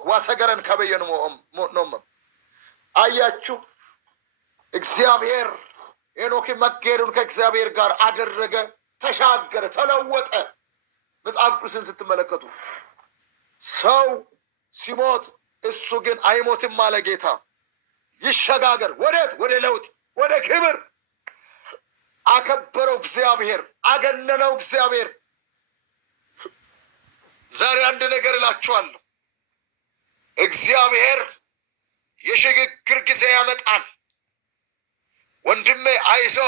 ሄኖክ ዋሰገረን ከበየን ሞኖም አያችሁ እግዚአብሔር ሄኖክ መገሩን ከእግዚአብሔር ጋር አደረገ ተሻገረ ተለወጠ መጽሐፍ ቅዱስን ስትመለከቱ ሰው ሲሞት እሱ ግን አይሞትም አለ ጌታ ይሸጋገር ወደ ለውጥ ወደ ክብር አከበረው እግዚአብሔር አገነነው እግዚአብሔር ዛሬ አንድ ነገር እላችኋለሁ እግዚአብሔር የሽግግር ጊዜ ያመጣል ወንድሜ አይዞ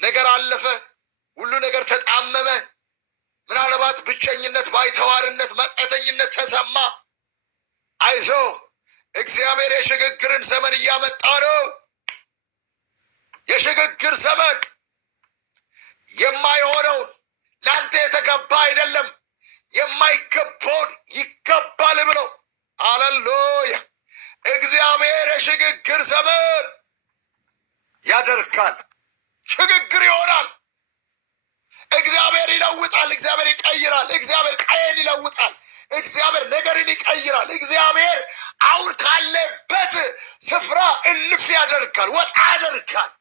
ነገር አለፈ ሁሉ ነገር ተጣመመ ምናልባት ብቸኝነት ባይተዋርነት መጻተኝነት ተሰማ አይዞ እግዚአብሔር የሽግግርን ዘመን እያመጣ ነው የሽግግር ዘመን የማይሆነው ላንተ የተገባ አይደለም የማይገባውን ይገባል ብሎ ሃሌሉያ እግዚአብሔር የሽግግር ዘመን ያደርጋል ሽግግር ይሆናል እግዚአብሔር ይለውጣል እግዚአብሔር ይቀይራል እግዚአብሔር ቀየን ይለውጣል እግዚአብሔር ነገርን ይቀይራል እግዚአብሔር አሁን ካለበት ስፍራ እልፍ ያደርጋል ወጣ ያደርጋል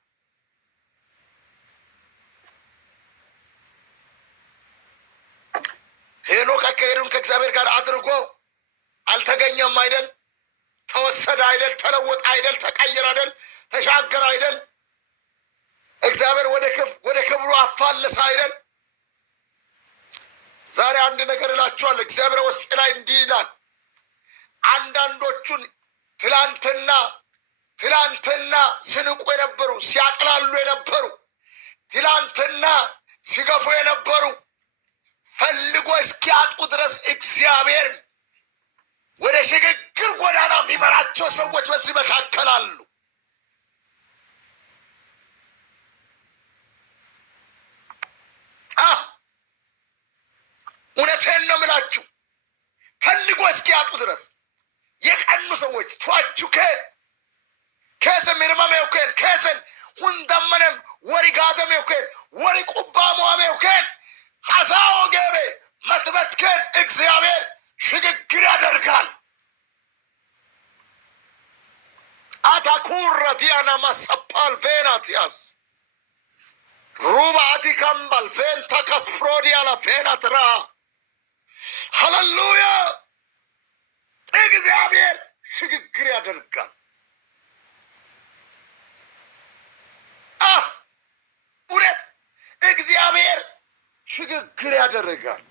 ሄኖክ አካሄዱን ከእግዚአብሔር ጋር አድርጎ አልተገኘም አይደል ተወሰደ አይደል ተለወጠ አይደል ተቀየረ አይደል ተሻገረ አይደል እግዚአብሔር ወደ ክብሩ አፋለሰ አይደል ዛሬ አንድ ነገር እላችኋለሁ እግዚአብሔር ውስጥ ላይ እንዲህ ይላል አንዳንዶቹን ትላንትና ስንቁ የነበሩ ሲያጥላሉ የነበሩ ትላንትና ሲገፉ የነበሩ ፈልጎ እስኪያጡ ድረስ እግዚአብሔር ወደ ሽግግር ጎዳና የሚመራቸው ሰዎች በዚህ መካከል አሉ እውነቴን ነው የምላችሁ ፈልጎ እስኪያጡ ድረስ የቀኑ ሰዎች ቷችሁ ከሰን ምርመሜው ከሰን ሁንደመነም ወሪ ጋደሜው ወሪ ቁባሞሜው ሐሳው ገቤ መትመትከን እግዚአብሔር ሽግግር ያደርጋል አታኩረ ዲያና ማሰፓል ቬናቲያስ ሩባቲ ካምባል ቬንታካስ ፍሮዲያላ ቬናትራ ሃሌሉያ እግዚአብሔር ሽግግር ያደርጋል እውነት እግዚአብሔር ሽግግር ያደርጋል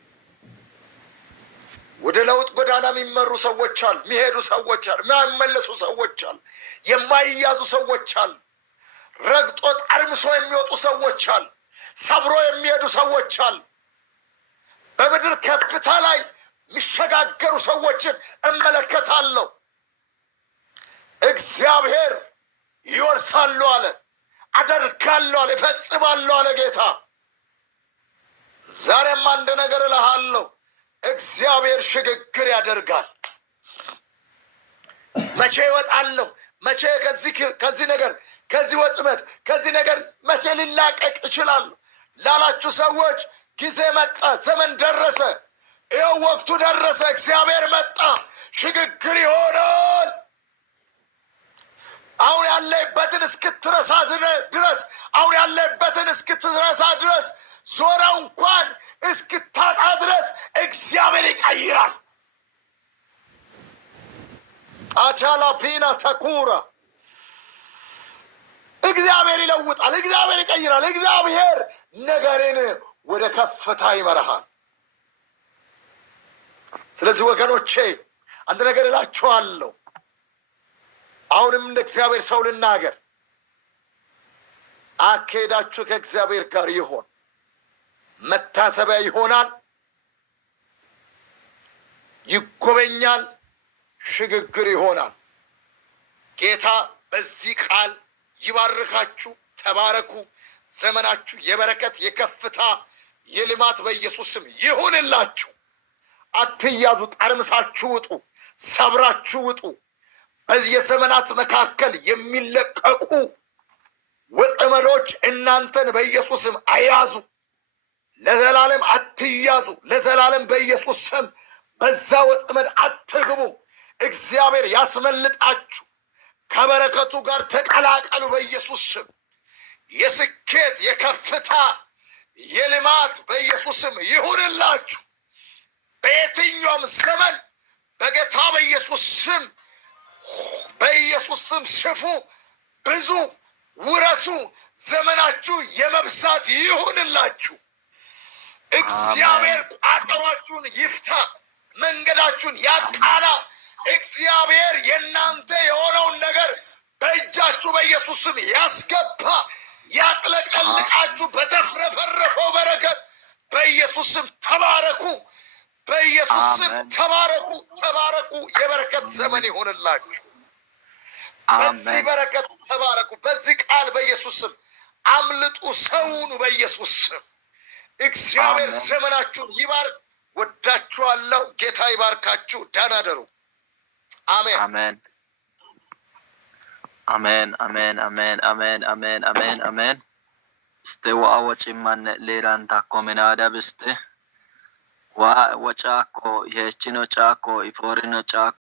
ወደ ለውጥ ጎዳና የሚመሩ ሰዎች አሉ የሚሄዱ ሰዎች አሉ የማይመለሱ ሰዎች አሉ የማይያዙ ሰዎች አሉ ረግጦ ጠርምሶ የሚወጡ ሰዎች አሉ ሰብሮ የሚሄዱ ሰዎች አሉ በምድር ከፍታ ላይ የሚሸጋገሩ ሰዎችን እመለከታለሁ እግዚአብሔር ይወርሳሉ አለ አደርጋለሁ አለ ይፈጽማለሁ አለ ጌታ ዛሬም አንድ ነገር እልሃለሁ እግዚአብሔር ሽግግር ያደርጋል መቼ ይወጣለሁ መቼ ከዚህ ነገር ከዚህ ወጥመድ ከዚህ ነገር መቼ ሊላቀቅ ይችላል ላላችሁ ሰዎች ጊዜ መጣ ዘመን ደረሰ ይኸው ወቅቱ ደረሰ እግዚአብሔር መጣ ሽግግር ይሆናል አሁን ያለበትን እስክትረሳ ድረስ ዞራው እንኳን እስክታጣ ድረስ እግዚአብሔር ይቀይራል አቻላ ፒና ተኩራ እግዚአብሔር ይለውጣል እግዚአብሔር ይቀይራል እግዚአብሔር ነገርን ወደ ከፍታ ይመራሃል ስለዚህ ወገኖቼ አንድ ነገር እላችኋለሁ አሁንም እንደ እግዚአብሔር ሰው ልናገር አካሄዳችሁ ከእግዚአብሔር ጋር ይሆን መታሰቢያ ይሆናል ይጎበኛል ሽግግር ይሆናል ጌታ በዚህ ቃል ይባርካችሁ ተባረኩ ዘመናችሁ የበረከት የከፍታ የልማት በኢየሱስ ስም ይሁንላችሁ አትያዙ ጠርምሳችሁ ውጡ ሰብራችሁ ውጡ በየዘመናት መካከል የሚለቀቁ ወጥመዶች እናንተን በኢየሱስ ስም አያዙ ለዘላለም አትያዙ ለዘላለም በኢየሱስ ስም በዛ ወጥመድ አትግቡ እግዚአብሔር ያስመልጣችሁ። ከበረከቱ ጋር ተቀላቀሉ በኢየሱስ ስም። የስኬት የከፍታ የልማት በኢየሱስ ስም ይሁንላችሁ። በየትኛውም ዘመን በጌታ በኢየሱስ ስም ሽፉ፣ ብዙ ውረሱ። ዘመናችሁ የመብዛት ይሁንላችሁ። እግዚአብሔር ቋጠሯችሁን ይፍታ፣ መንገዳችሁን ያቃና። እግዚአብሔር የእናንተ የሆነውን ነገር በእጃችሁ በኢየሱስ ስም ያስገባ፣ ያጥለቀልቃችሁ። በተፍረፈረፈው በረከት በኢየሱስ ስም ተባረኩ። በኢየሱስ ስም ተባረኩ፣ ተባረኩ። የበረከት ዘመን ይሆንላችሁ። በዚህ በረከት ተባረኩ። በዚህ ቃል በኢየሱስ ስም አምልጡ፣ ሰውኑ በኢየሱስ ስም። እግዚአብሔር ዘመናችሁን ይባርክ። ወዳችኋለሁ። ጌታ ይባርካችሁ። ደህና ደሩ። አሜን አሜን አሜን አሜን አሜን አሜን አሜን አሜን አሜን። እስቲ ወጪማን ሌራን ታኮሜናዳ ብስቲ ወጫኮ የችኖ ጫኮ ኢፎሪኖ ጫኮ